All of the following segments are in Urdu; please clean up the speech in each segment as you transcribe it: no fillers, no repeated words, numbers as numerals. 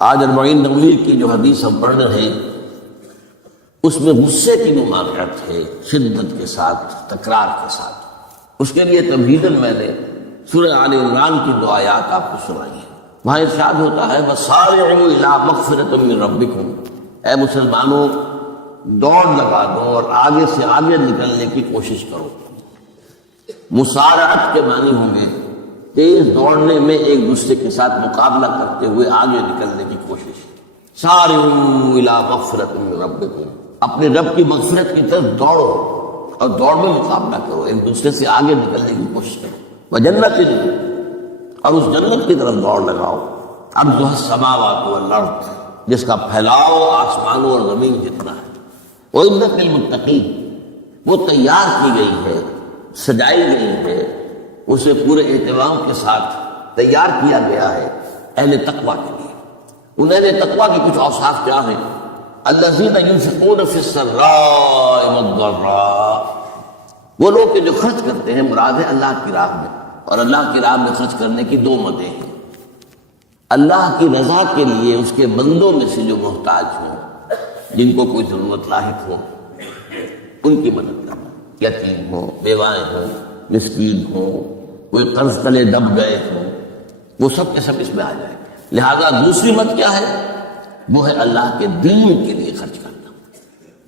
آج 40 نووی کی جو حدیث ہم پڑھ رہے ہیں اس میں غصے کی ممانعت ہے، شدت کے ساتھ، تکرار کے ساتھ۔ اس کے لیے تمہیداً میں نے سورہ آل عمران کی 2 آیات آپ کو سنائی ہیں۔ وہاں ارشاد ہوتا ہے وَسَارِعُوا إِلَىٰ مَغْفِرَةٍ مِّن رَبِّكُمْ، اے مسلمانوں دوڑ لگا دو اور آگے سے آگے نکلنے کی کوشش کرو۔ مسارعت کے معنی ہوں گے تیز دوڑنے میں ایک دوسرے کے ساتھ مقابلہ کرتے ہوئے آگے نکلنے کی کوشش۔ سارعوا الی مغفرۃ من ربکم، اپنے رب کی مغفرت کی طرف دوڑو اور دوڑ میں مقابلہ کرو، ایک دوسرے سے آگے نکلنے کی کوشش کرو۔ وجنت، اور اس جنت کی طرف دوڑ لگاؤ، عرضها السماوات والارض، جس کا پھیلاؤ آسمانوں اور زمین جتنا ہے۔ وَأُعِدَّتْ لِلْمُتَّقِينَ، وہ تیار کی گئی ہے، سجائی گئی ہے، اسے پورے اہتمام کے ساتھ تیار کیا گیا ہے اہل تقویٰ کے لیے۔ ان اہل تقویٰ کی کچھ اوصاف کیا ہیں؟ الذین ينفقون فی السراء والضراء، وہ لوگ کہ جو خرچ کرتے ہیں، مراد ہے اللہ کی راہ میں، اور اللہ کی راہ میں خرچ کرنے کی 2 مدیں ہیں۔ اللہ کی رضا کے لیے اس کے بندوں میں سے جو محتاج ہوں، جن کو کوئی ضرورت لاحق ہو، ان کی مدد کرنا، یتیم ہو، بیوائیں ہوں، مسکین ہو، کوئی قرض تلے دب گئے ہوں، وہ سب کے سب اس میں آ جائیں۔ لہذا دوسری مت کیا ہے؟ وہ ہے اللہ کے دین کے لیے خرچ کرنا،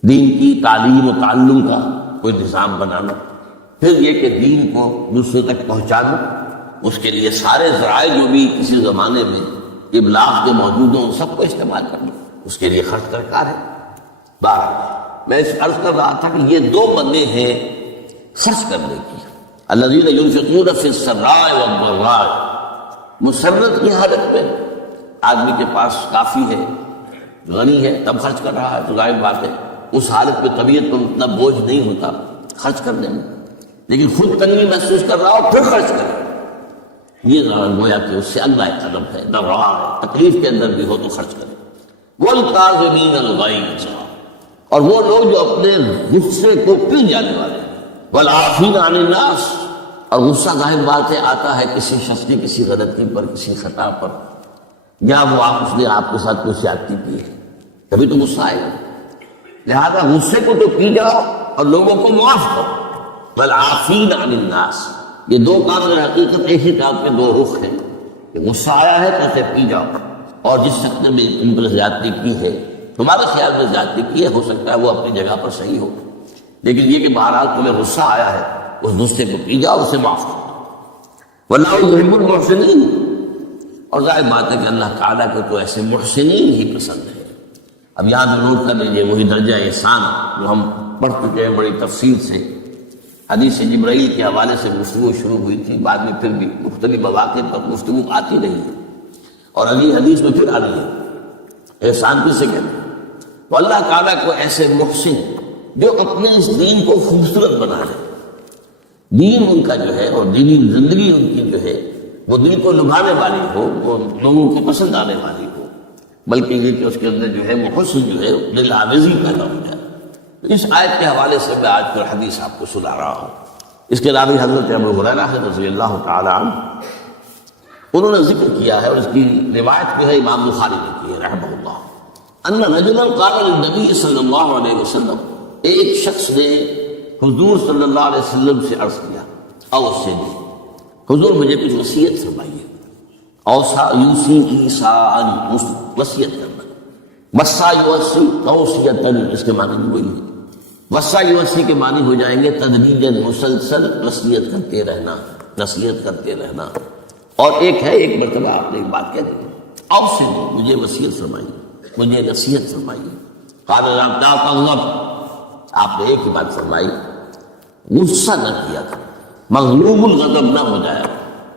دین کی تعلیم و تعلم کا کوئی نظام بنانا، پھر یہ کہ دین کو دوسرے تک پہنچانا، اس کے لیے سارے ذرائع جو بھی کسی زمانے میں ابلاغ کے موجود ہوں، سب کو استعمال کرنا، اس کے لیے خرچ درکار ہے۔ میں اس عرض کر رہا تھا کہ یہ 2 مدیں ہیں خرچ کرنے کی۔ الذین ينفقون فی السراء والضراء، مسرت کی حالت میں آدمی کے پاس کافی ہے، غنی ہے، تب خرچ کر رہا ہے، تو ظاہر بات ہے اس حالت میں طبیعت پر اتنا بوجھ نہیں ہوتا خرچ کرنے میں، لیکن خود تنگی محسوس کر رہا ہو پھر خرچ کرے، یہ گویا کہ اس سے اگلا ایک قدم ہے، ضرع ہے، تکلیف کے اندر بھی ہو تو خرچ کرے۔ والکاظمین الغیظ، اور وہ لوگ جو اپنے غصے کو پی جانے والے ہیں، والعافین عن الناس، اور غصہ ظاہر بات ہے آتا ہے کسی شخص کی کسی غلطی پر، کسی خطا پر، یا وہ اس نے آپ کے ساتھ کوئی زیادتی کی ہے، کبھی تو غصہ آئے گا۔ لہذا غصے کو تو پی جاؤ اور لوگوں کو معاف کرو۔ والعافین عن الناس، یہ 2 کام در حقیقت ایک ہی کام کے 2 رخ ہیں کہ غصہ آیا ہے تو اسے پی جاؤ، اور جس شخص نے بھی تم پر زیادتی کی ہے، تمہارے خیال میں زیادتی کی ہے، ہو سکتا ہے وہ اپنی جگہ پر صحیح ہو، لیکن یہ کہ بہرحال تمہیں غصہ آیا ہے، اس غصے کو پی جاؤ، اسے معاف کرو۔ واللہ یحب المحسنین، اور ظاہر بات ہے کہ اللہ تعالیٰ کو تو ایسے محسنین ہی پسند ہے۔ اب یہاں پہ نوٹ کر لیجیے وہی درجہ احسان جو ہم پڑھ چکے ہیں بڑی تفصیل سے، حدیث جبرائیل کے حوالے سے گفتگو شروع ہوئی تھی، بعد میں پھر بھی مختلف مواقع پر گفتگو آتی رہی ہے، اور اگلی حدیث میں پھر آ رہی ہے۔ احسان کسے کہتے ہیں؟ تو اللہ تعالیٰ کو ایسے محسن جو اپنے اس دین کو خوبصورت بنا رہے، دین ان کا جو ہے اور دینی زندگی ان کی جو ہے وہ دل کو لبھانے والی ہو، وہ لوگوں کو پسند آنے والی ہو، بلکہ یہ کہ اس کے اندر جو ہے وہ حسن جو ہے دل آویزی پیدا ہو جائے۔ اس آیت کے حوالے سے میں آج پر حدیث آپ کو سنا رہا ہوں۔ اس کے راوی حضرت ابو ہریرہ رضی اللہ تعالی عنہ، انہوں نے ذکر کیا ہے، اور اس کی روایت بھی ہے امام بخاری نے کی ہے رحمہ اللہ، ان رجلا قال للنبی صلی اللہ علیہ وسلم، ایک شخص نے حضور صلی اللہ علیہ وسلم سے عرض کیا، اوصی نے، حضور مجھے کچھ وصیت فرمائیے۔ اوصا یوصی ایصاء، وصیت کرنا، وصا یوصی توصیۃ، اس کے معنی وہی ہے۔ وصا یوصی کے معنی ہو جائیں گے تدریجاً، مسلسل وصیت کرتے رہنا، نصیحت کرتے رہنا۔ اور ایک ہے ایک مرتبہ آپ نے ایک بات کہہ دی، اوصی نے، مجھے وصیت فرمائیے، مجھے نصیحت فرمائیے۔ قال لا تغضب، آپ نے ایک ہی بات فرمائی، غصہ نہ کیا کرو، مغلوب الغضب نہ ہو جائے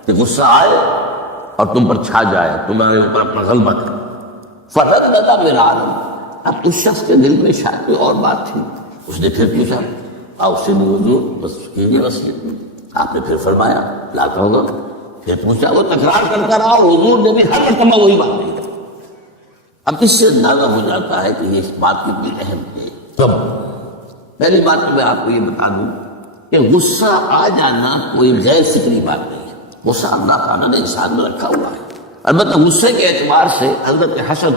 کہ غصہ آئے اور تم پر چھا جائے، تمہارے اوپر اپنا غلبہ کرے۔ فردد من عالم، اب اس شخص کے دل میں شاید کوئی اور بات تھی، اس نے پھر پوچھا، اوصنی حضور، بس کیجیے وصیت۔ آپ نے پھر فرمایا لا تغضب، پھر پوچھا، وہ تکرار کرتا رہا، اور حضور نے بھی ہر مرتبہ وہی بات کہی۔ اب اس سے اندازہ ہو جاتا ہے کہ یہ اس بات کتنی اہم ہے۔ کب؟ پہلی بات تو میں آپ کو یہ بتا دوں کہ غصہ آ جانا کوئی غیر فکری بات نہیں ہے، غصہ اللہ تعالیٰ نے انسان میں رکھا ہوا ہے، البتہ غصے کے اعتبار سے حضرت حسن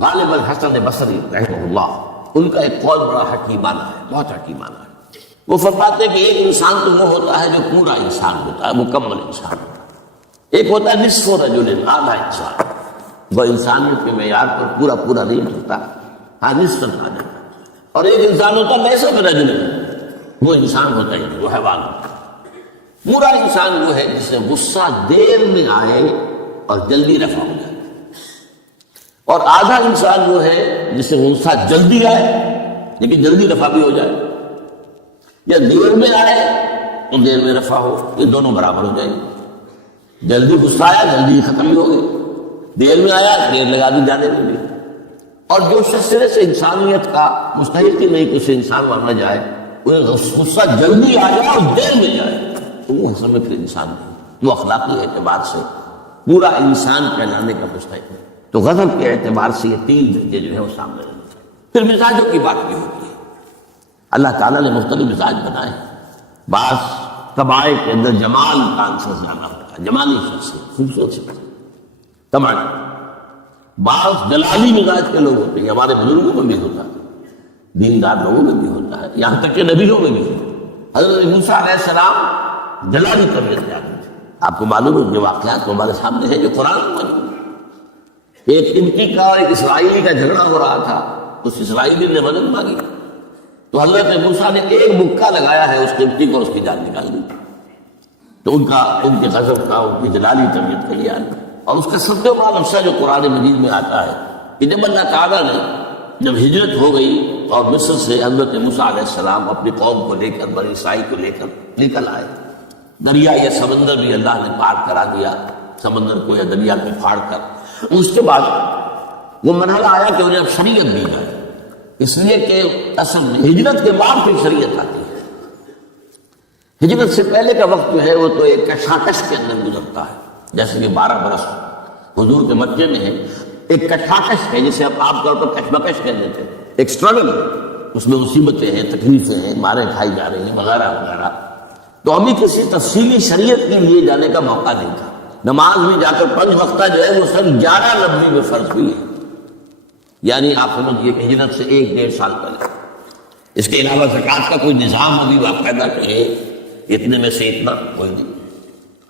غالب الحسن بصری رحمہ اللہ ان کا ایک قول بڑا حکیمانہ ہے، بہت حکیمانہ ہے۔ وہ فرماتے ہیں کہ ایک انسان تو وہ ہوتا ہے جو پورا انسان ہوتا ہے، مکمل انسان ہوتا ہے، ایک ہوتا ہے نصف رجل، آدھا انسان، وہ انسانیت کے معیار پر پورا پورا نہیں ہوتا، ہاں نصف آدھا، اور ایک انسان ہوتا ہے نصف رجل، وہ انسان ہوتا ہے، وہ حیوان ہوتا ہے۔ پورا انسان وہ ہے جس سے غصہ دیر میں آئے اور جلدی رفع ہو جائے، اور آدھا انسان وہ ہے جس سے غصہ جلدی آئے لیکن جلدی رفع بھی ہو جائے، یا دیر میں آئے تو دیر میں رفع ہو، یہ دونوں برابر ہو جائیں گے۔ جلدی غصہ آیا جلدی ختم ہی ہو گئے، دیر میں آیا دیر لگا دی جانے لگی۔ اور جو شخص سے انسانیت کا مستحق ہی نہیں کہ اسے انسان مانا جائے، وہ غصہ جلدی آ جائے اور دیر میں جائے تو وہ اصل میں پھر انسان نہیں، وہ اخلاقی اعتبار سے پورا انسان کہلانے کا مستحق ہے۔ تو غضب کے اعتبار سے یہ تین درجے جو ہے وہ سامنے رہتے ہیں۔ پھر مزاجوں کی بات بھی ہوتی ہے، اللہ تعالیٰ نے مختلف مزاج بنائے، بعض طبائع کے اندر جمال کا عنصر زیادہ ہوتا ہے، جمالی شخصیت، خوبصورت شخصیت طبعا، بعض جلالی مزاج کے لوگ ہوتے ہیں، ہمارے بزرگوں میں بھی ہوتا ہے، دیندار لوگوں میں بھی ہوتا ہے، یہاں تک کہ نبیوں میں بھی ہوتا ہے۔ حضرت موسیٰ علیہ السلام جلالی طبیعت کے آدمی تھے، آپ کو معلوم ہے یہ واقعات ہمارے سامنے ہے جو قرآن میں موجود ہے۔ ایک قبطی کا اور ایک اسرائیلی کا جھگڑا ہو رہا تھا، اس اسرائیلی نے مدد مانگی تو حضرت موسیٰ نے ایک مکہ لگایا ہے اس قبطی کو، اس کی جان نکال دی۔ تو ان کے غضب کا، ان کی جلالی طبیعت کا لیا، اور اس کا سب سے بڑا نقشہ جو قرآن مجید میں آتا ہے کہ جب اللہ تعالیٰ نے جب ہجرت ہو گئی اور مصر سے حضرت موسیٰ علیہ السلام اپنی قوم کو لے کر، بنی اسرائیل کو لے کر نکل آئے، دریا یا سمندر بھی اللہ نے پار کرا دیا، سمندر کو یا دریا کو پھاڑ کر، اس کے بعد وہ مرحلہ آیا کہ انہیں اب شریعت دی جائے، اس لیے کہ اصل میں ہجرت کے بعد پھر شریعت آتی ہے۔ ہجرت سے پہلے کا وقت جو ہے وہ تو ایک کشاکش کے اندر گزرتا ہے، جیسے کہ 12 برس حضور کے مکے میں ہے، ایک کشاکش ہے جسے آپ عام طور پر کشمکش کہتے تھے، ایک اسٹرگل، اس میں مصیبتیں ہیں، تکلیفیں ہیں، مارے کھائی جا رہی ہیں وغیرہ وغیرہ۔ تو ابھی کسی تفصیلی شریعت کے لیے جانے کا موقع نہیں تھا، نماز بھی جا کر 5 وقتہ جو ہے وہ سن 11 نبوی میں فرض ہوئی ہے، یعنی آپ سمجھئے کہ ہجرت سے 1-1.5 سال پہلے۔ اس کے علاوہ زکوٰۃ کا کوئی نظام ابھی باقاعدہ کہ اتنے میں سے اتنا کوئی نہیں،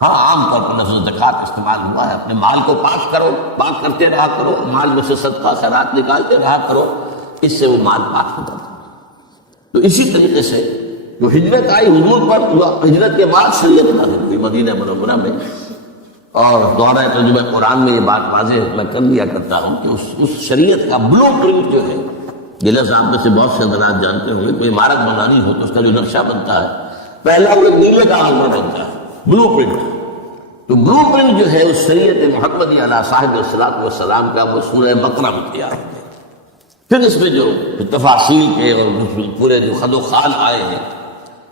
ہاں عام طور پر لفظ زکوٰۃ استعمال ہوا ہے، اپنے مال کو پاک کرو، پاک کرتے رہا کرو، مال میں سے صدقہ خیرات نکالتے رہا کرو، اس سے وہ مال پاک ہو جاتا ہے۔ تو اسی طریقے سے جو ہجرت آئی حضور پر، ہجرت کے بعد شریعت نازل ہوئی مدینہ منورہ میں، اور دورہ ترجمہ قرآن میں یہ بات واضح میں کر لیا کرتا ہوں کہ اس شریعت کا بلو پرنٹ جو ہے، یہ لفظ آپ میں سے بہت سے حضرات جانتے ہوں گے، کوئی عمارت بنانی ہو تو اس کا جو نقشہ بنتا ہے پہلا وہ نیلے کاغذ پر بنتا ہے، بلو پرنٹ۔ تو بلو پرنٹ جو ہے اس شریعت محمدی علیہ صاحب الصلاۃ والسلام کا، وہ سورہ بقرہ میں تیار ہے۔ پھر اس میں جو تفاصیل کے اور پورے جو خد و خال آئے ہیں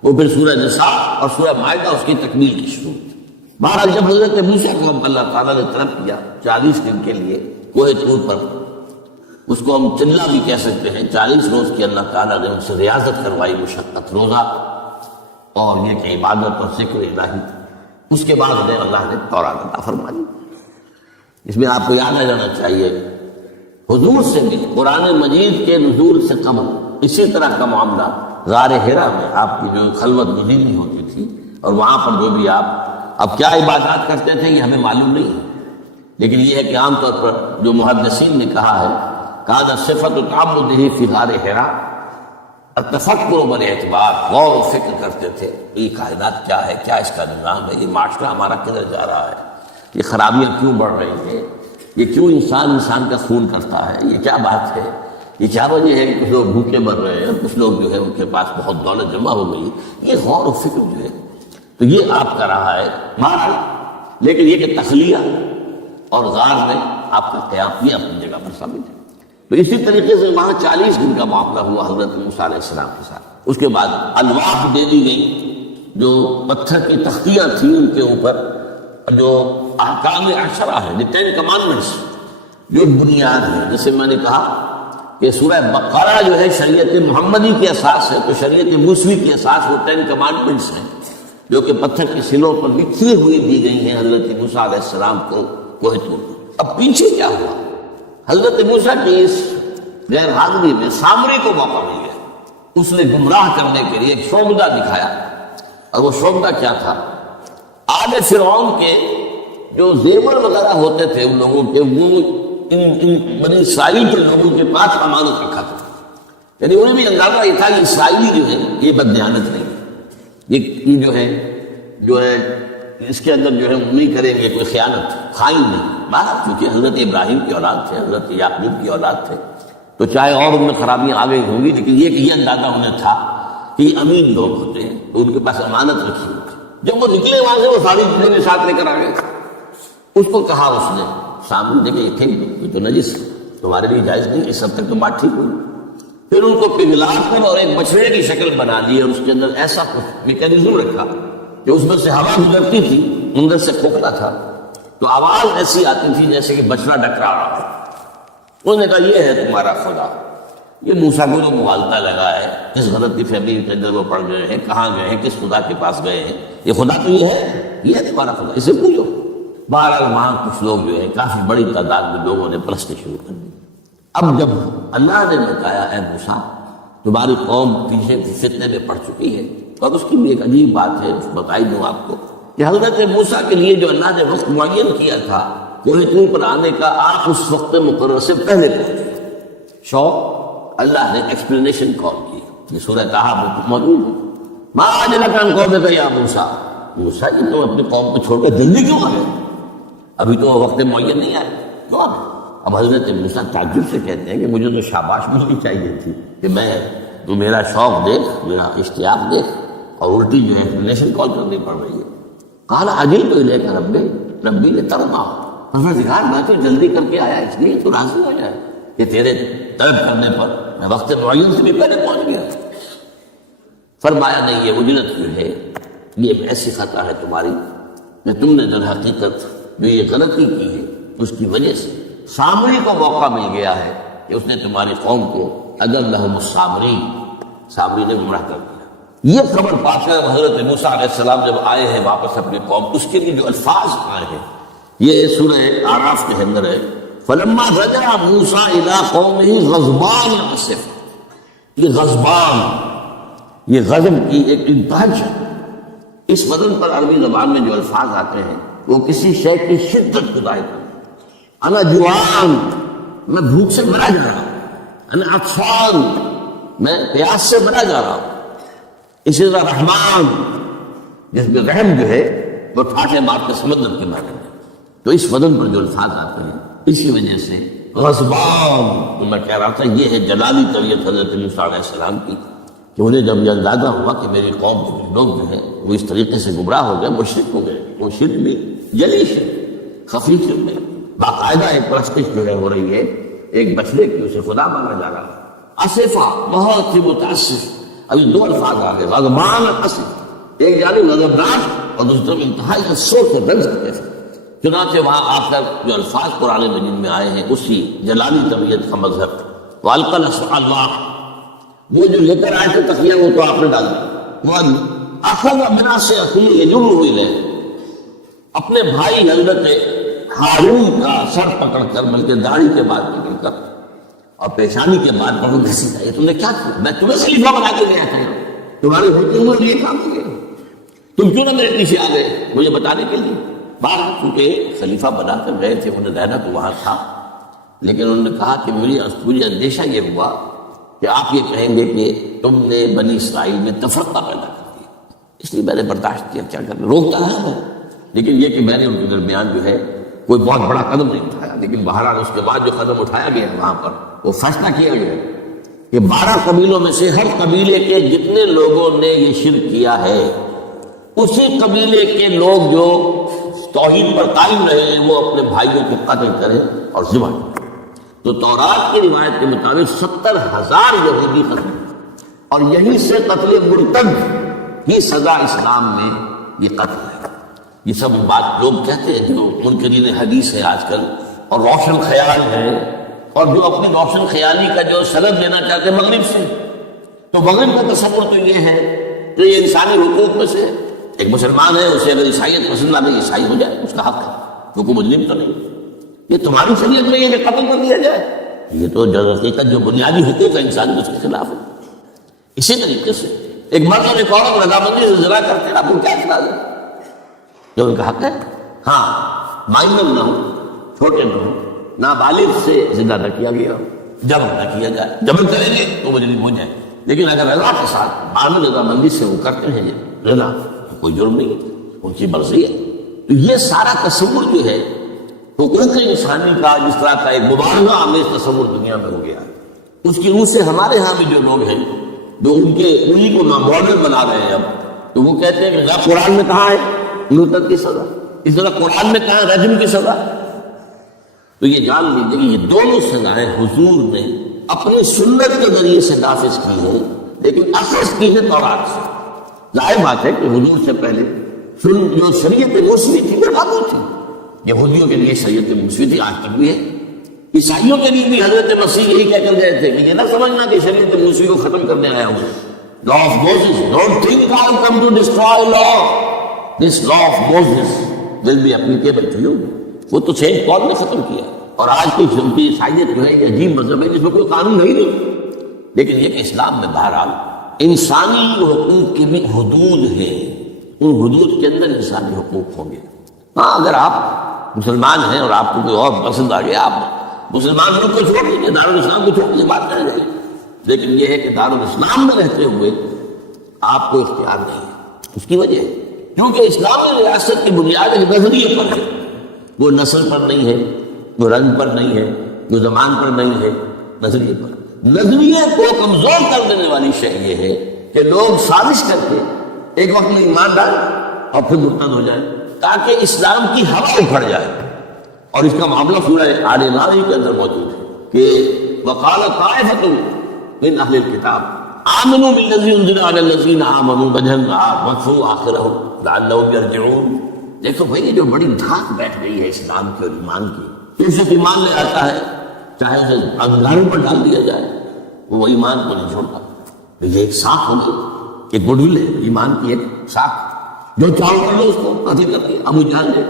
وہ پھر سورہ نساء اور سورہ مائدہ اس کی تکمیل کی شروع۔ بہرحال جب حضرت موسیٰ کو اللہ تعالیٰ نے طلب کیا 40 دن کے لیے کوہ طور پر، اس کو ہم چلہ بھی کہہ سکتے ہیں، 40 روز کی اللہ تعالیٰ نے ان سے ریاضت کروائی، مشقت، روزہ اور یہ کہ عبادت اور ذکر الہی، اس کے بعد انہیں اللہ نے تورات عطا فرما دی۔ اس میں آپ کو یاد آ جانا چاہیے حضور سے بھی قرآن مجید کے نزول سے قبل اسی طرح کا معاملہ غار حرا میں آپ کی جو خلوت گزینی ہوتی تھی، اور وہاں پر جو بھی آپ اب کیا عبادات کرتے تھے یہ ہمیں معلوم نہیں ہے، لیکن یہ ہے کہ عام طور پر جو محدثین نے کہا ہے کان صفت تعبدہ فی غار حرا التفکر بالاعتبار، غور و فکر کرتے تھے یہ کائنات کیا ہے، کیا اس کا نظام ہے، یہ معاشرہ ہمارا کدھر جا رہا ہے، یہ خرابیاں کیوں بڑھ رہی ہیں، یہ کیوں انسان کا خون کرتا ہے، یہ کیا بات ہے، یہ کیا وجہ ہے کہ کچھ لوگ بھوکے مر رہے ہیں، کچھ لوگ جو ہے ان کے پاس بہت دولت جمع ہو گئی، یہ غور و فکر جو ہے تو یہ آپ کا رہا ہے مارا، لیکن یہ کہ تخلیہ اور غار میں آپ کا قیام یہ اپنی جگہ پر ثابت ہے۔ تو اسی طریقے سے وہاں 40 دن کا معاملہ ہوا حضرت موسیٰ علیہ السلام کے ساتھ۔ اس کے بعد الواح دے دی گئی، جو پتھر کی تختیاں تھیں ان کے اوپر جو احکام عشرہ ہے، 10 کمانڈمنٹس، جو بنیاد ہے، جیسے میں نے کہا کہ سورہ بقرہ جو ہے شریعت محمدی کی اساس ہے، تو شریعت موسوی کی اساس وہ 10 کمانڈمنٹس ہیں جو کہ پتھر کی سلوں پر لکھی ہوئی دی گئی ہیں حضرت موسیٰ علیہ السلام کو کوہ طور پر۔ اب پیچھے کیا ہوا؟ حضرت موسیٰ کی اس غیر حاضری میں سامری کو موقع مل گیا، اس نے گمراہ کرنے کے لیے ایک شعبدہ دکھایا، اور وہ شعبدہ کیا تھا؟ آل فرعون کے جو زیور وغیرہ ہوتے تھے ان لوگوں کے، وہ ان بنی اسرائیل کے لوگوں کے پاس امانت رکھا تھا، یعنی انہیں بھی اندازہ یہ تھا کہ اسرائیلی جو ہے یہ بددیانت نہیں ہے، یہ جو ہے اس کے اندر جو ہے وہ نہیں کریں گے کوئی خیانت، خائن نہیں۔ بہرحال چونکہ حضرت ابراہیم کی اولاد تھے، حضرت یعقوب کی اولاد تھے، تو چاہے اور ان میں خرابیاں آ گئی ہوں گی، لیکن یہ اندازہ انہیں تھا کہ یہ امین لوگ ہوتے ہیں تو ان کے پاس امانت رکھی ہوتی۔ جب وہ نکلے وہاں سے وہ ساری چیزیں بھی ساتھ لے کر آ گئے، اس کو کہا اس نے سامنے، دیکھیں یہ تھے یہ تو نجس تمہارے لیے جائز نہیں، اس حد تک تو بات ٹھیک ہوئی۔ پھر ان کو پگھلا کر اور ایک بچڑے کی شکل بنا لی، اور اس کے اندر ایسا کچھ میکینزم رکھا کہ اس میں سے ہوا گزرتی تھی، اندر سے کھوکھلا تھا، تو آواز ایسی آتی تھی جیسے کہ بچڑا ڈکرا رہا ہو۔ انہوں نے کہا یہ ہے تمہارا خدا۔ یہ موسیٰ کو جو مغالطہ لگا ہے، کس غلطی فہمی کے اندر وہ پڑ گئے ہیں، کہاں گئے ہیں، کس خدا کے پاس گئے ہیں، یہ خدا تو یہ ہے تمہارا خدا، اسے پوچھو۔ بہرحال وہاں کچھ لوگ جو ہے کافی بڑی تعداد میں لوگوں نے پرستی شروع کر دی۔ اب جب اللہ نے بتایا اے موسیٰ تمہاری قوم پیچھے فتنے میں پڑ چکی ہے، اور اس کی بھی ایک عجیب بات ہے، بتائی دوں آپ کو کہ حضرت موسیٰ کے لیے جو اللہ نے وقت معین کیا تھا کوہ طور پر آنے کا، آپ اس وقت مقرر سے پہلے پہنچے۔ شوق اللہ نے ایکسپلینیشن کال کی، یہ سورہ طٰہٰ میں موجود ہے۔ ما أَجْلَكَ عَنْ قَوْمِكَ يَا موسیٰ، موسیٰ یہ تم اپنی قوم کو چھوڑ کر جلدی کیوں آئے؟ ابھی تو وقت معین نہیں آئے، کیوں آئے؟ اب حضرت موسیٰ تعجب سے کہتے ہیں کہ مجھے تو شاباش ملنی چاہیے تھی کہ میں تو میرا شوق دیکھ، میرا اشتیاق دیکھ، اور الٹی جو ہے ایکسپلینیشن کال کرنی پڑ رہی ہے۔ قال عجلت الیک ربی لترضیٰ، پروردگار میں تو جلدی کر کے آیا اس لیے تو راضی ہو جائے کہ تیرے طلب کرنے پر میں وقت معین سے بھی پہلے پہنچ گیا۔ فرمایا نہیں، یہ اجرت جو ہے یہ ایسی خطا ہے تمہاری کہ تم نے در حقیقت جو یہ غلطی کی ہے اس کی وجہ سے سامری کو موقع مل گیا ہے کہ اس نے تمہاری قوم کو اضلهم السامری، سامری نے گمراہ کر دیا۔ یہ خبر پا کر حضرت موسیٰ علیہ السلام جب آئے ہیں واپس اپنی قوم، اس کے لیے جو الفاظ آئے ہیں یہ سورہ اعراف کے اندر ہے، فلما رجع موسیٰ الی قومہ غضبان اسف۔ یہ غضبان، یہ غضب کی ایک انتہا ہے۔ اس وزن پر عربی زبان میں جو الفاظ آتے ہیں وہ کسی شے کی شدت کو ظاہر کرتے ہیں۔ انا جوعان، میں بھوک سے مرا جا رہا ہوں، انا عطشان، میں پیاس سے مرا جا رہا ہوں۔ اسی طرح رحمان، جس میں رحم جو ہے وہ ٹھاٹھے مار کے سمندر کے معنی میں، تو اس وزن پر جو الفاظ آتے ہیں اسی وجہ سے غضبان، تو میں کہہ رہا تھا یہ ہے جلالی طبیعت حضرت موسیٰ علیہ السلام کی، کہ انہیں جب یہ اندازہ ہوا کہ میری قوم کے لوگ جو ہیں وہ اس طریقے سے گمراہ ہو گئے، مشرک ہو گئے، وہ شرک بھی جلی شرک، خفی شرک میں باقاعدہ ایک پرستش جو ہے ہو رہی ہے، ایک بچڑے کی اسے خدا مانا جا رہا ہے۔ اسفا، بہت ہی متاسف۔ ابھی دو الفاظ آ گئے، غضبان اور اسف، ایک جانب غضبناک اور دوسری طرف انتہائی افسوس اور رنج کرتے تھے۔ چنانچہ وہاں آ کر جو الفاظ قرآن مجید میں آئے ہیں اسی جلالی طبیعت کا مظہر، وَأَلْقَى الْأَصْفَى اللَّهُ، وہ جو لے کر آئے تھے تخیہ وہ تو آپ نے ڈال دیا، وَأَخَذَ بِرَأْسِ أَخِيهِ يَجُرُّهُ إِلَيْهِ، اپنے بھائی حضرت ہارون کا سر پکڑ کر، بلکہ داڑھی کے بعد پکڑ کر اور پیشانی کے بعد پکڑ کے سیدھا، یہ تم نے کیا کیا؟ میں تمہیں خلیفہ بنا کے لیا تھا، تمہارے ہوتے ہوئے یہ کام ہو گیا، تم کیوں نہ میرے پیچھے آ گئے مجھے بتانے کے لیے؟ بارہ چونکہ خلیفہ بنا کر گئے تھے، انہیں رہنا تو وہاں تھا، لیکن انہوں نے کہا کہ مجھے اندیشہ یہ ہوا کہ آپ یہ کہیں گے کہ تم نے بنی اسرائیل میں تفرقہ پیدا کر دیا، اس لیے میں نے برداشت کیا، کیا کرنا، روکتا رہا میں، لیکن یہ کہ میں نے ان کے درمیان جو ہے کوئی بہت بڑا قدم نہیں اٹھایا۔ لیکن بہرحال اس کے بعد جو قدم اٹھایا گیا وہاں پر وہ فیصلہ کیا گیا کہ 12 قبیلوں میں سے ہر قبیلے کے جتنے لوگوں نے یہ شرک کیا ہے اسی قبیلے کے لوگ جو توحید پر قائم رہے وہ اپنے بھائیوں کو قتل کریں اور ذبح کریں۔ تو تورات کی روایت کے مطابق 70,000 یہودی قتل ہوئے، اور یہیں سے قتل مرتد کی سزا اسلام میں یہ قتل ہے۔ یہ سب بات لوگ کہتے ہیں جو منکرین حدیث ہے آج کل اور روشن خیال ہے، اور جو اپنی روشن خیالی کا جو سند لینا چاہتے ہیں مغرب سے، تو مغرب کا تصور تو یہ ہے کہ یہ انسانی حقوق میں سے ایک مسلمان ہے، اسے اگر عیسائیت پسند آ گئی عیسائی ہو جائے، اس کا حق ہے، کیونکہ مجرم تو نہیں۔ یہ تمہاری شریعت میں یہ کہ قتل کر دیا جائے؟ یہ تو حقیقت جو بنیادی حقوق ہے انسان کے، اس کے خلاف ہے۔ اسی طریقے سے ایک مرد اور ایک عورت رضامندی سے زنا کرتے ہیں، آپ کو کیا اعتراض ہے؟ جو ان کا حق ہے۔ ہاں مائنر نہ ہو، چھوٹے نہ ہو، نابالغ سے زنا نہ کیا گیا ہو، جبر نہ کیا جائے، جبر کریں گے تو مجرم ہو جائے، لیکن اگر رضا کے ساتھ معاملہ رضامندی سے وہ کرتے ہیں رضا، کوئی جرم نہیں ہے، ان کی مرضی ہے۔ تو یہ سارا تصور جو ہے حقوق انسانی کا، جس طرح کا ایک مبالغہ آمیز تصور دنیا میں ہو گیا ہے، اس کی روح سے ہمارے ہاں بھی جو لوگ ہیں جو انہیں کو ماڈل بنا رہے ہیں اب، تو وہ کہتے ہیں کہ قرآن میں کہاں ہے مرتد کی سزا، اس طرح قرآن میں کہاں ہے رجم کی سزا۔ تو یہ جان لیجیے کہ یہ دونوں سزائیں حضور نے اپنی سنت کے ذریعے سے نافذ کی ہیں، لیکن اصل کی ہے تورات سے۔ ظاہر بات ہے کہ حضور سے پہلے جو شریعت موسوی تھی وہ لاگو تھی، یہودیوں کے لیے شریعت موسوی تھی، آج تک بھی ہے۔ عیسائیوں کے لیے بھی حضرت مسیح یہی کہہ کر گئے تھے کہ یہ نہ سمجھنا کہ شریعت موسوی کو ختم کرنے آیا ہوں، law of Moses, don't think I come to destroy law, this law of Moses will be applicable to you. وہ تو سینٹ پال نے ختم کیا، اور آج کی عیسائیت جو ہے یہ عجیب مذہب ہے جس میں کوئی قانون نہیں، لیکن یہ کہ اسلام میں بہرحال انسانی حقوق کی بھی حدود ہیں، ان حدود کے اندر انسانی حقوق ہوں گے۔ ہاں اگر آپ مسلمان ہیں اور آپ کو کوئی اور پسند آ گیا، آپ مسلمان لوگ کو چھوڑ دیجیے، دارالاسلام کو چھوڑ دیجیے، بات کریں گے، لیکن یہ ہے کہ دارالاسلام میں رہتے ہوئے آپ کو اختیار نہیں ہے۔ اس کی وجہ ہے کیونکہ اسلامی ریاست کی بنیاد ایک نظریے پر ہے، وہ نسل پر نہیں ہے، وہ رنگ پر نہیں ہے، وہ زبان پر نہیں ہے، نظریے پر۔ نظریے کو کمزور کر دینے والی شے یہ ہے کہ لوگ سازش کر کے ایک وقت میں ایمان ڈالیں اور پھر مرتد ہو جائیں تاکہ اسلام کی ہوا اکھڑ جائے۔ اور اس کا معاملہ سورہ آل عمران کے اندر موجود ہے کہ وقال طائفۃ من اہل الکتاب آمنوا بالذی انزل علی الذین آمنوا وجہ النہار واکفروا آخرہ لعلہم یرجعون۔ دیکھو بھائی یہ جو بڑی دھاک بیٹھ گئی ہے اسلام کی اور ایمان کی، اس سے ایمان لے آتا ہے چاہے اسے انگاروں پر ڈال دیا جائے وہ ایمان کو نہیں چھوڑتا۔ یہ ایک ساکھ ہوگی، ایک گڈ ول ہے ایمان کی، ایک ساکھ، جو چاہو کر لو اس کو قتل کر کے۔ ابو جہل نے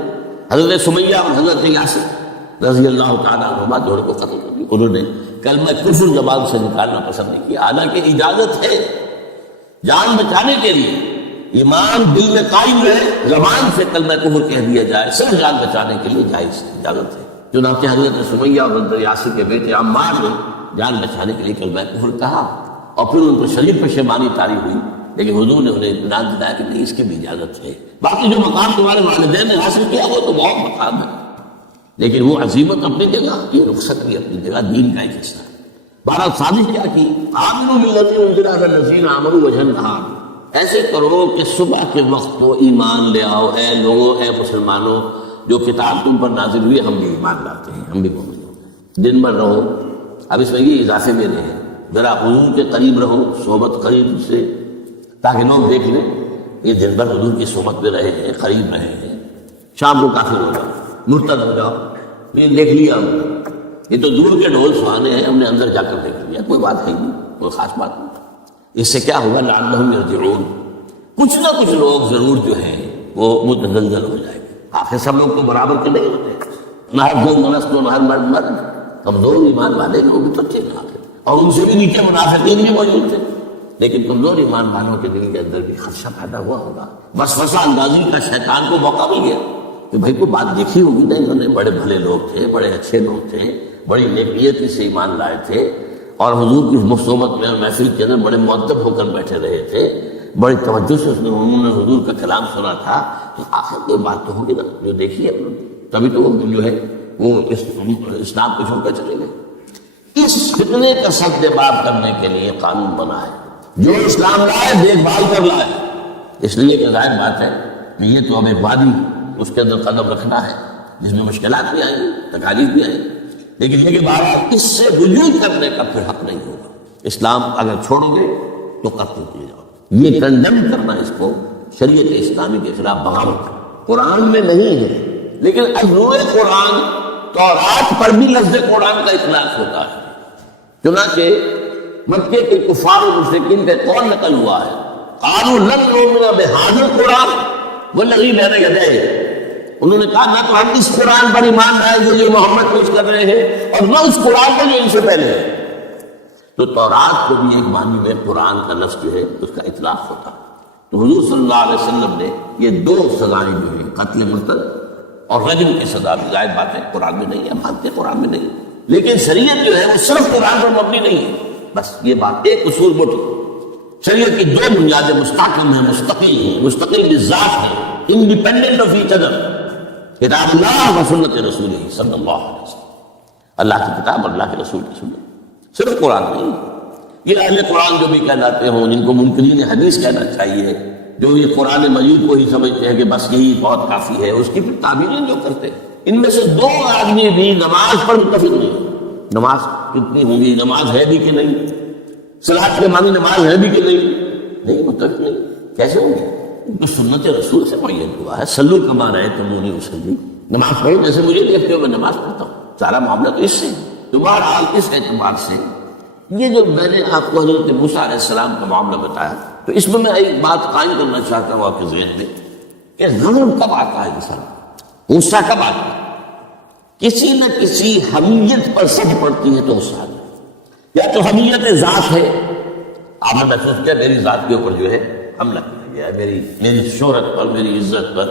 حضرت سمیہ اور حضرت یاسر رضی اللہ تعالیٰ عنہما دونوں کو قتل کر دیا، انہوں نے کلمہ کفر زبان سے نکالنا پسند نہیں کیا، حالانکہ اجازت ہے جان بچانے کے لیے، ایمان دل میں قائم رہے، زبان سے کلمہ کفر کہہ دیا جائے، صرف جان بچانے کے لیے جائز اجازت ہے۔ چنانچہ حضرت سمیہ اور حضرت یاسر کے بیٹے عمار نے جان بچانے کے لیے کلمہ کفر کہا، اور پھر ان پر شدید پشیمانی طاری ہوئی، لیکن حضور نے انہیں اطمینان دلایا کہ نہیں، اس کی بھی اجازت ہے۔ باقی جو مقام تمہارے والدین نے حاصل کیا وہ تو بہت مقام ہے، لیکن وہ عزیمت اپنی جگہ، یہ رخصت بھی اپنی جگہ، دین کا ایک حصہ ہے۔ بہرحال سازش کیا کی، آمنوا بالذی انزل علی الذین آمنوا وجہ النہار، ایسے کرو کہ صبح کے وقت کو ایمان لے آؤ، اے لوگوں، اے مسلمانوں، جو کتاب تم پر نازل ہوئی ہم بھی ایمان لاتے ہیں، ہم بھی مومن ہیں۔ دن بھر رہو، اب اس میں یہ اضافے میں رہے، ذرا حضور کے قریب رہو، صحبت قریب سے، تاکہ لوگ دیکھ لیں یہ دن بھر حضور کی صحبت میں رہے ہیں، قریب رہے ہیں، شام کو کافر ہو جاؤ، مرتد ہو جاؤ، یہ دیکھ لیا ہم نے، یہ تو دور کے ڈھول سہانے ہیں، ہم نے اندر جا کر دیکھ لیا، کوئی بات ہے نہیں، کوئی خاص بات نہیں۔ اس سے کیا ہوگا، لعلہم یرجعون، کچھ نہ کچھ لوگ ضرور جو ہیں وہ متزلزل ہو جائیں گے۔ آخر سب لوگ تو برابر کے نہیں ہوتے، نہ ہر زن نسل و نہ ہر مرد مرد، کمزور ایمان والے لوگ تو تھے نہ، اور ان سے بھی نیچے منافقین بھی موجود تھے، لیکن کمزور ایمان والوں کے دل کے اندر بھی خدشہ پیدا ہوا ہوگا، وسوسہ اندازی کا شیطان کو موقع مل گیا کہ بھائی کو بات دیکھی ہوگی نا، انہوں نے بڑے بھلے لوگ تھے، بڑے اچھے لوگ تھے، بڑی نیکیتی سے ایمان لائے تھے، اور حضور کی مصوبت میں اور محفل کے اندر بڑے مؤدب ہو کر بیٹھے رہے تھے، بڑی توجہ سے انہوں نے حضور کا کلام سنا تھا، تو آخر کوئی بات تو ہوگی نا جو دیکھی ہے، تبھی تو وہ جو ہے وہ اسلام کو چھوڑ کر چلے گئے۔ اس فتنے کا سد باب کرنے کے لیے قانون بنا ہے، جو اسلام لائے دیکھ بھال کر لائے، اس لیے کہ ظاہر بات ہے کہ یہ تو اب ایک وادی، اس کے اندر قدم رکھنا ہے جس میں مشکلات بھی آئیں گی، تکالیف بھی آئیں گی، لیکن یہ کہ بہرحال اس سے رجوع کرنے کا پھر حق نہیں ہوگا۔ اسلام اگر چھوڑو گے تو قتل کیے جاؤ، یہ کنڈم کرنا اس کو شریعت اسلامی کے خلاف بغاوت قرآن میں نہیں ہے، لیکن ازور قرآن تورات پر بھی لفظ قرآن کا اطلاق ہوتا ہے۔ چنانچہ مکے کے کفار و مشرکین کا قول نقل ہوا ہے، قالوا لن نؤمن بهذا القرآن والذی بین یدیہ، انہوں نے کہا نہ تو ہم اس قرآن پر ایمان لائیں جو یہ محمد پیش کر رہے ہیں اور نہ اس قرآن پر جو ان سے پہلے ہے. تو تورات کو بھی ایک معنی میں قرآن کا لفظ جو ہے اس کا اطلاق ہوتا. تو حضور صلی اللہ علیہ وسلم نے یہ دو سزائیں جو ہیں قتل مرتد اور رجم کی سزا بھی ظاہر بات ہے قرآن میں نہیں ہے، مانتے قرآن میں نہیں، لیکن شریعت جو ہے وہ صرف قرآن پر مبنی نہیں ہے. بس یہ بات ایک اصول موٹی، شریعت کی دو بنیادیں مستحکم ہیں، مستقل ہیں، مستقل بذات ہیں، انڈیپینڈنٹ آف ایچ ادر، کتاب اللہ و سنت رسول صلی اللہ علیہ وسلم. اللہ کی کتاب اور اللہ کے رسول کی سنت، صرف قرآن نہیں. یہ اہل قرآن جو بھی کہلاتے ہوں، جن کو منکرین حدیث کہنا چاہیے، جو یہ قرآن مجید کو ہی سمجھتے ہیں کہ بس یہی بہت کافی ہے، اس کی پھر تعبیریں جو کرتے ہیں، ان میں سے دو آدمی بھی نماز پر متفق نہیں. نماز کتنی ہوں گی، نماز ہے بھی کہ نہیں، صلاۃ کے معنی نماز ہے بھی کہ نہیں متفق نہیں. کیسے ہوں گے؟ تو سنت رسول سے معین ہوا ہے. صلو کما رأیتمونی اصلی، نماز پڑھو جیسے مجھے دیکھتے ہو میں نماز پڑھتا ہوں. سارا معاملہ تو اس سے. تمہارا حال اس اعتبار سے یہ جو میں نے آپ کو حضرت موسیٰ علیہ السلام کا معاملہ بتایا، تو اس میں ایک بات قائم کرنا چاہتا ہوں آپ کے ذہن میں کہ غضب کب آتا ہے انسان، غصہ کب آتا ہے؟ کسی نہ کسی حمیت پر سج پڑتی ہے تو غصہ آتا ہے. یا تو حمیت ذات ہے، آپ نے محسوس کیا میری ذات کے اوپر جو ہے حملہ کیا گیا ہے، میری شہرت پر، میری عزت پر،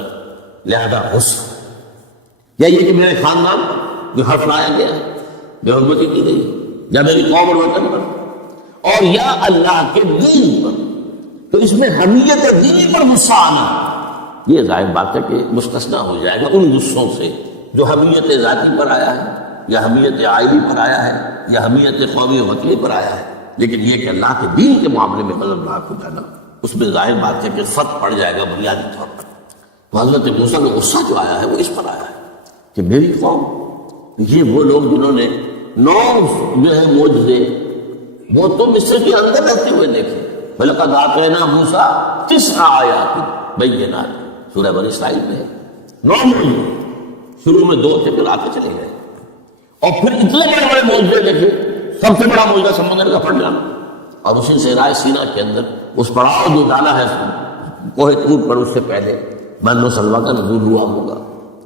لہذا غصہ. یا یہ کہ میرے خاندان جو حرف لایا گیا، بے حرمتی کی گئی، یا میری قوم اور وطن پر، اور یا اللہ کے دین پر. تو اس میں حمیت دینی پر غصہ آنا یہ ظاہر بات ہے کہ مستثنیٰ ہو جائے گا ان غصوں سے جو حمیت ذاتی پر آیا ہے، یا حمیت عائلی پر آیا ہے، یا حمیت قومی وطنی پر آیا ہے. لیکن یہ کہ اللہ کے دین کے معاملے میں غضبناک ہو جانا، اس میں ظاہر بات ہے کہ فرق پڑ جائے گا بنیادی طور پر. تو حضرت موسیٰ کا غصہ جو آیا ہے وہ اس پر آیا ہے کہ میری قوم، یہ وہ لوگ جنہوں نے 9 جو ہے معجزے وہ تو مصر کے اندر رہتے ہوئے دیکھے. وَلَقَدْ آتَيْنَا مُوسَىٰ 9 آیات بینات، سورہ بنی اسرائیل میں ہے. 9 معجزے، شروع میں 2 تھے پھر آتے چلے گئے، اور پھر اتنے بڑے بڑے معجزے دیکھے. سب سے بڑا معجزہ سمندر کا پھٹ جانا، اور اسی صحرائے سینا کے اندر اس پڑاؤ جو ڈالا ہے کوہ طور پر، اس سے پہلے من و سلویٰ کا نزول ہوا ہوگا.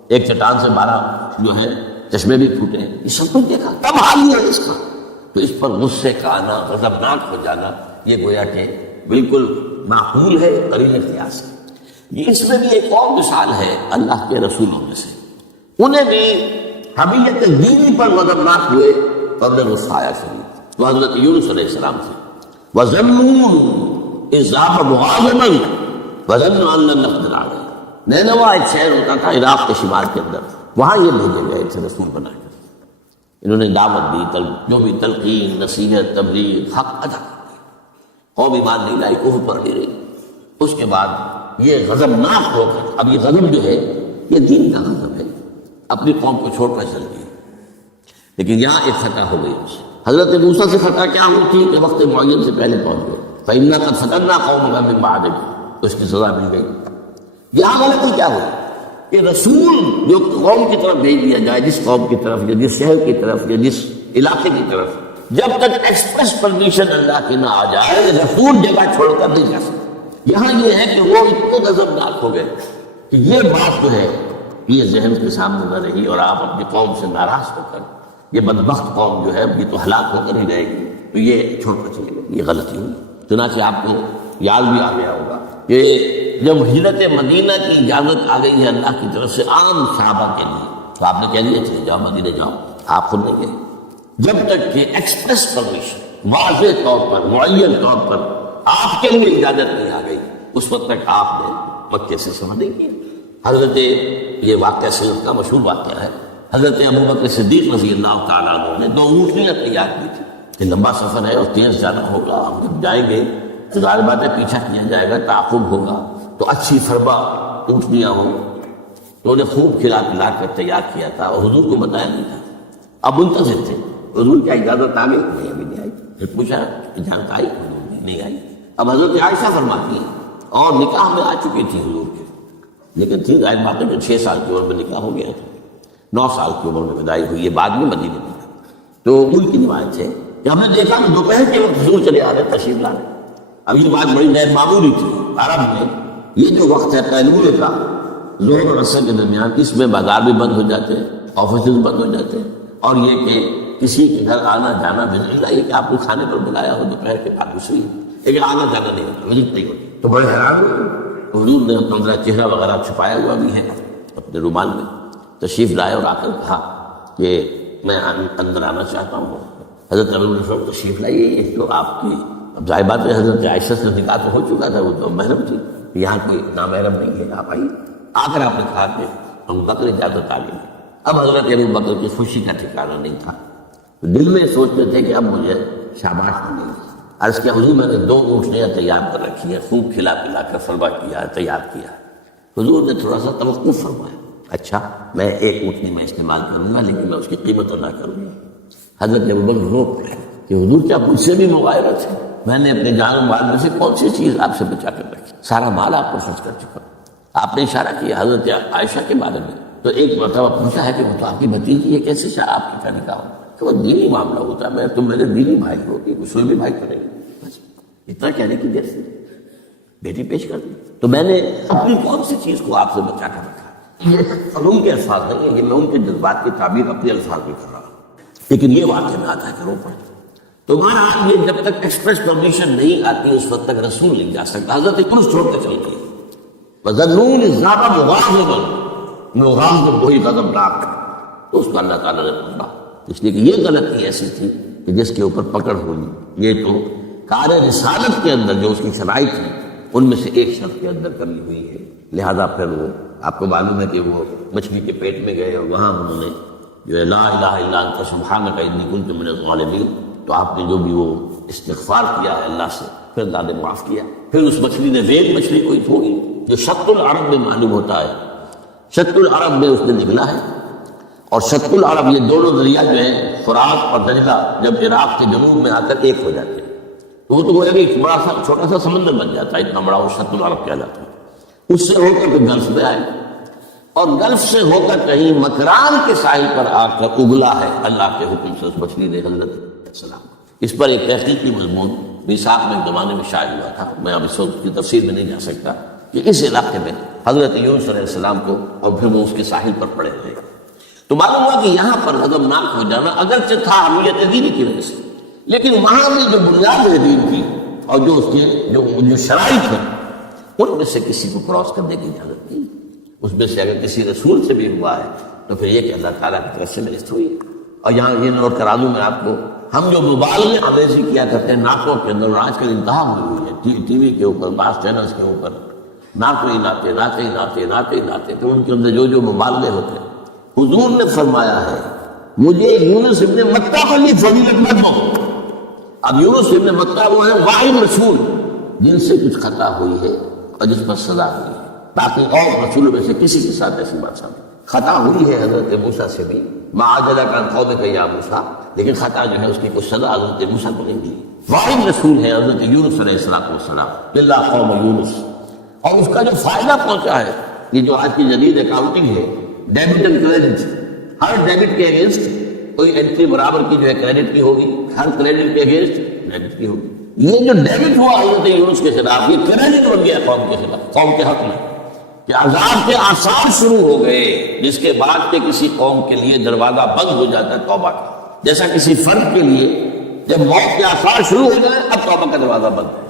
ایک چٹان سے 12 جو ہے چشمے بھی پھوٹے ہیں، یہ سب کچھ دیکھا. تب حال یہ ہے اس کا. تو اس پر غصے کا آنا، غضبناک ہو جانا، یہ گویا کہ بالکل معقول ہے، قریب قیاس ہے. یہ اس میں بھی ایک اور مثال ہے اللہ کے رسولوں میں سے. انہیں بھی حمیت دینی پر غضبناک ہوئے اور انہیں غصہ آیا شدید. تو حضرت یونس علیہ السلام تھے. وَظَنُّوا إِذْ ذَهَبَ مُغَاضِبًا وَظَنَّ أَن لَّن نَّقْدِرَ عَلَيْهِ. نینوا ایک شہر ہوتا تھا عراق کے شمال کے اندر، وہاں یہ بھیجے گئے تھے رسول بنا کر. انہوں نے دعوت دی، جو بھی تلقین، نصیحت، تبلیغ، حق ادا کر دی. قوم ایمان نہیں لائی، کفر پر نہیں رہی. اس کے بعد یہ غضبناک ہو گئے. اب یہ غضب جو ہے یہ دین کا غضب ہے، اپنی قوم کو چھوڑ کر چل گئی. لیکن یہاں ایک خطا ہو گئی. حضرت موسیٰ سے خطا کیا ہوئی تھی کہ وقت معین سے پہلے پہنچ گئے. فَإِنَّا قَدْ فَتَنَّا قَوْمَكَ مِن بَعْدِكَ، تو اس کی سزا مل گئی. یہاں غلطی کیا ہوئی کہ رسول جو قوم کی طرف بھیج دیا جائے، جس قوم کی طرف یا جس شہر کی طرف یا جس علاقے کی طرف، جب تک ایکسپریس پرمیشن اللہ کی نہ آ جائے رسول جگہ چھوڑ کر نہیں جا سکتا. یہاں یہ ہے کہ وہ اتنے غضبناک ہو گئے کہ یہ بات جو ہے یہ ذہن کے سامنے نہ رہی، اور آپ اپنی قوم سے ناراض ہو کر، یہ بدبخت قوم جو ہے یہ تو ہلاک ہو کر ہی رہے گی، تو یہ چھوڑ کر چلے گئے. یہ غلطی ہوئی. چنانچہ آپ کو یاد بھی آ گیا ہوگا کہ جب ہجرت مدینہ کی اجازت آ گئی ہے اللہ کی طرف سے عام صحابہ کے لیے، تو آپ نے کہہ دیا چلے جاؤ مدینہ جاؤ، آپ خود نہیں گئے. جب تک کہ ایکسپریس پرمیشن واضح طور پر، معین طور پر آپ کے لیے اجازت نہیں آ گئی، اس وقت تک آپ نے مکے سے سفر نہیں کیا. حضرت یہ واقعہ سلف کا مشہور واقعہ ہے. حضرت ابوبکر صدیق رضی اللہ تعالیٰ عنہ نے 2 اونٹنیاں تیار کی تھی کہ لمبا سفر ہے اور تیز جانا ہوگا، ہم جب جائیں گے تو ظاہر بات ہے پیچھا کیا جائے گا، تعاقب ہوگا، تو اچھی فربا اونٹنیاں ہوں. تو انہیں خوب کھلا پلا کر تیار کیا تھا اور حضور کو بتایا نہیں تھا. اب منتظر تھے حضور کیا اجازت آ گئی؟ نہیں، ابھی نہیں آئی. پھر پوچھا اجازت آئی؟ نہیں آئی. اب حضرت عائشہ فرماتی ہیں اور نکاح میں آ چکی تھی حضور کے، لیکن تھی ظاہر بات ہے کہ 6 سال کی عمر میں نکاح ہو گیا تھا، 9 سال کی عمر میں وداعی ہوئی ہے، بعد میں مدینے میں. تو ان کی روایت ہے کہ ہم نے دیکھا کہ دوپہر کے وقت حضور چلے آ رہے، تشریف لا رہے. اب یہ بات بڑی غیر معمولی تھی. عرب میں یہ جو وقت ہے قیلولے کا، ظہر اور عصر کے درمیان، اس میں بازار بھی بند ہو جاتے ہیں، آفیسز بند ہو جاتے ہیں، اور یہ کہ کسی کے گھر آنا جانا بھی نہیں، یہ کہ آپ کو کھانے پر بلایا ہو دوپہر کے بعد دوسری، لیکن آنا جانا نہیں ہوتا، وزٹ نہیں ہوتی، تو بڑے حیران ہوئے۔ حضور نے اپنا چہرہ وغیرہ چھپایا ہوا بھی ہے اپنے رومال میں، تشریف لائے اور آ کر کہا کہ میں اندر آنا چاہتا ہوں۔ حضرت عمر بن خطاب تشریف لائیے، یہ تو آپ کی اب ظاہر بات ہے حضرت عائشہ سے نکاح تو ہو چکا تھا، وہ تو محرم تھی، یہاں کوئی نامحرم نہیں ہے، آپ آئیے۔ آ کر آپ نے کہا کہ ہم بکر اجازت آ گئی۔ اب حضرت ابو بکر کی خوشی کا ٹھکانا نہیں تھا، دل میں سوچتے تھے کہ اب مجھے شاباش ملے گی۔ عرض کیا حضور میں نے 2 اونٹنیاں تیار کر رکھی ہیں، خوب کھلا پلا کر فرما کیا تیار کیا۔ حضور نے تھوڑا سا توقف فرمایا، اچھا میں 1 اونٹنی میں استعمال کروں گا، لیکن میں اس کی قیمت ادا کروں گا۔ حضرت ابو بکر رو پڑے کہ حضور کیا مجھ سے بھی مغایرت ہے، میں نے اپنے جان و مال میں سے کون سی چیز آپ سے بچا کر رکھی، سارا مال آپ کو خرچ کر چکا۔ آپ نے اشارہ کیا حضرت عائشہ کے بارے میں، تو ایک مرتبہ پوچھا ہے کہ وہ تو آپ کی بھتیجی ہے، کیسے آپ کی کا نکاح ہو؟ کہ وہ دینی معاملہ ہوتا ہے، میں تم میرے دینی بھائی ہوگی، کوئی بھی بھائی کرے گی، بس اتنا کہنے کی دیر سے بیٹی پیش کر دی۔ تو میں نے اپنی کون سی چیز کو آپ سے بچا کر رکھا؟ یہ ان کے الفاظ نہیں ہے، یہ میں ان کے جذبات کی تعبیر اپنے الفاظ میں کر رہا ہوں، لیکن یہ واقعہ میں آتا ہے کہ رو پڑے۔ تمہارا یہ جب تک ایکسپریس پرمیشن نہیں آتی اس وقت تک رسول نہیں جا سکتا۔ حضرت یونس چھوڑ کے چل گئے، وَظَنُّونِ ذَهَبَ مُغَاضِبًا، مغاضب وہی غضبناک، تو اس کو اللہ تعالیٰ نے پکڑا، اس لیے کہ یہ غلطی ایسی تھی کہ جس کے اوپر پکڑ ہوئی۔ یہ تو کار رسالت کے اندر جو اس کی شرائط تھی ان میں سے ایک شخص کے اندر کرنی ہوئی ہے، لہذا پھر وہ آپ کو معلوم ہے کہ وہ مچھلی کے پیٹ میں گئے اور وہاں انہوں نے جو ہے لا الہ الا انت سبحانک انی کنت من الظالمین، تو آپ نے جو بھی وہ استغفار کیا ہے اللہ سے، پھر اللہ نے معاف کیا۔ پھر اس مچھلی نے ویل مچھلی کوئی ہوگی جو شط العرب میں معلوم ہوتا ہے، شط العرب میں اس نے نکلا ہے، اور شط العرب یہ دونوں دریا جو ہیں فرات اور دجلہ جب عراق کے جنوب میں آ کر ایک ہو جاتے ہیں تو وہ تو گویا کہ ایک بڑا سا چھوٹا سا سمندر بن جاتا ہے، اتنا بڑا وہ شط العرب کہلاتا ہے۔ اس سے ہو کر کے گلف میں آئے، اور گلف سے ہو کر کہیں مکران کے ساحل پر آ کر اگلا ہے اللہ کے حکم سے اس مچھلی نے حضرت السلام۔ اس پر ایک تحقیقی مضمون میثاق میں ایک زمانے میں شائع ہوا تھا، میں اب اس وقت کی تفصیل میں نہیں جا سکتا، کہ اس علاقے میں حضرت یونس علیہ السلام کو اور پھر وہ اس کے ساحل پر پڑے ہوئے، تو معلوم ہوا کہ یہاں پر غضبناک ہو جانا اگرچہ تھا اہمیت دینی کی وجہ سے، لیکن وہاں میں جو بنیاد ہے دین کی اور جو اس کی جو شرائط ہے ان میں سے کسی کو کراس کرنے کی اجازت نہیں۔ اس میں سے اگر کسی رسول سے بھی ہوا ہے تو پھر یہ کہ اللہ تعالیٰ کی طرف سے نرست ہوئی ہے۔ اور یہاں یہ نوٹ کرا دوں میں آپ کو، ہم جو مبالغے آمیزی کیا کرتے ہیں ناکوں کے اندر، اور آج کل انتہا ہوئی ہے ٹی وی کے اوپر، بعض چینلز کے اوپر ناک نہیں لاتے تو ان کے اندر جو مبالغے ہوتے ہیں، حضور نے فرمایا ہے مجھے یونس ابن متیٰ کو یہ فضیلت مت دو۔ اب یونس ابن متیٰ وہ ہے واحد رسول جن سے کچھ خطا ہوئی ہے اور جس پر سزا ہوئی ہے، تاکہ اور رسولوں میں سے کسی کے ساتھ ایسی بات سامنے خطا ہوئی ہے حضرت موسیٰ سے بھی، معاذلک عن قومک یا موسیٰ، لیکن خطا جو ہے اس کی کوئی سزا حضرت موسیٰ کو نہیں ملی۔ واحد رسول ہے حضرت یونس علیہ السلام، للہ قوم یونس، اور اس کا جو فائدہ پہنچا ہے، یہ جو آج کی جدید اکاؤنٹنگ ہے، debit and credit, Hare debit کے اگینسٹ کوئی انٹری برابر کی جو ہے کریڈٹ کی ہوگی، ہر کریڈٹ کے اگینسٹ ڈیبٹ کی ہوگی۔ یہ جو ڈیبٹ ہوا حضرت یونس کے خلاف، یہ کریڈٹ بن گیا قوم کے خلاف، قوم کے حق میں، کہ عذاب کے آثار شروع ہو گئے، جس کے بعد کے کسی قوم کے لیے دروازہ بند ہو جاتا ہے توبہ کا، جیسا کسی فرد کے لیے جب موت کے آثار شروع ہو جائے اب توبہ کا دروازہ بند ہے،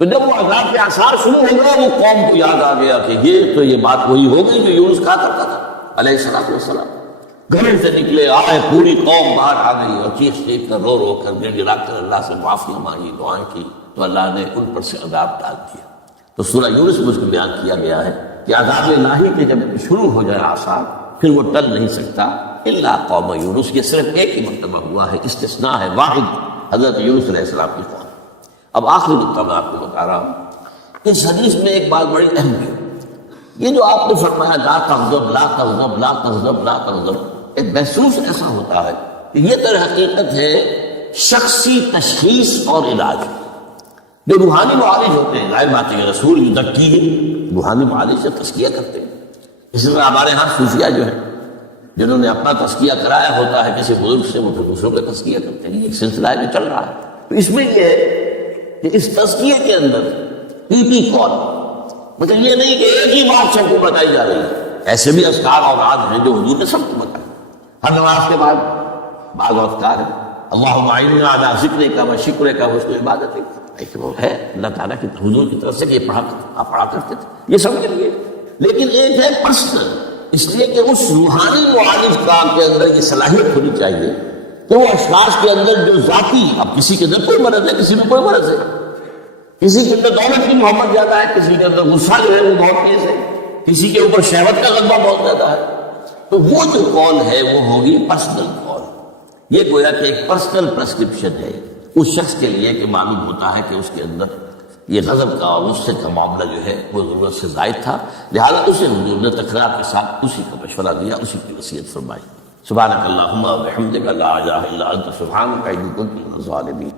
تو جب وہ عذاب کے آثار شروع ہو گئے وہ قوم کو یاد آ گیا کہ یہ بات وہی ہو گئی جو یونس کہا کرتا تھا علیہ السلام۔ گھر سے نکلے آئے، پوری قوم باہر آ گئی اور چیخ چیخ کر رو کر گر گرا کر اللہ سے معافی مانگی، دعائیں کی، تو اللہ نے ان پر سے عذاب ڈال دیا۔ تو سورہ یونس میں اس کو بیان کیا گیا ہے کہ عذاب الہی کے جب شروع ہو جائے آثار پھر وہ ٹل نہیں سکتا الا قوم یونس۔ یہ صرف ایک ہی مرتبہ ہوا ہے، استثناء ہے واحد، حضرت یونس علیہ السلام کی قوم۔ اب آخری نقطہ میں آپ کو بتا رہا ہوں، اس حدیث میں ایک بات بڑی اہم ہے، یہ جو آپ نے فرمایا لا تغضب لا تغضب لا تغضب لا تغضب، ایک محسوس ایسا ہوتا ہے کہ یہ در حقیقت ہے شخصی تشخیص اور علاج۔ جو روحانی معالج ہوتے ہیں، ظاہر بات ہے رسول یزکی، روحانی معالج سے تزکیہ کرتے ہیں، اس طرح ہمارے ہاں صوفیہ جو ہیں جنہوں نے اپنا تزکیہ کرایا ہوتا ہے کسی بزرگ سے، وہ پھر دوسروں کا تزکیہ کرتے ہیں، یہ ایک سلسلہ ہے جو چل رہا ہے۔ تو اس میں یہ ہے کہ اس تزکیے کے اندر کی کون مطلب یہ نہیں کہ ایک ہی بات سب کو بتائی جا رہی ہے، ایسے بھی اذکار اور رات ہیں جو حضور نے سب کو بتائی. ہر نماز کے بعد بعض اذکار ہیں، اللہم اعنا علی ذکرک و شکرک و حسن عبادتک، ایک وہ ہے اللہ تعالیٰ کی حضور کی طرف سے کہ یہ آپ پڑھا کرتے تھے، یہ سب کے لیے. لیکن ایک ہے پرسنل، اس لیے کہ اس روحانی معالج کا کے اندر یہ صلاحیت ہونی چاہیے کہ وہ اشخاص کے اندر جو ذاتی، اب کسی کے اندر کوئی مرض ہے، کسی میں کوئی مرض ہے، کسی کے اندر دولت کی محبت زیادہ ہے، کسی کے اندر غصہ جو ہے وہ بہت تیز ہے، کسی کے اوپر شہوت کا غلبہ بہت زیادہ ہے، تو وہ جو کال ہے وہ ہوگی پرسنل کال. یہ گویا کہ ایک پرسنل پرسکرپشن ہے اس شخص کے لیے کہ معلوم ہوتا ہے کہ اس کے اندر یہ غضب کا اور غصے کا معاملہ جو ہے وہ ضرورت سے زائد تھا، لہٰذا اسے حضور نے تکرار کے ساتھ اسی کا مشورہ دیا، اسی کی وصیت فرمائی. سبحانک اللہم و بحمدک لا الہ الا انت سبحانک انی کنت من الظالمین.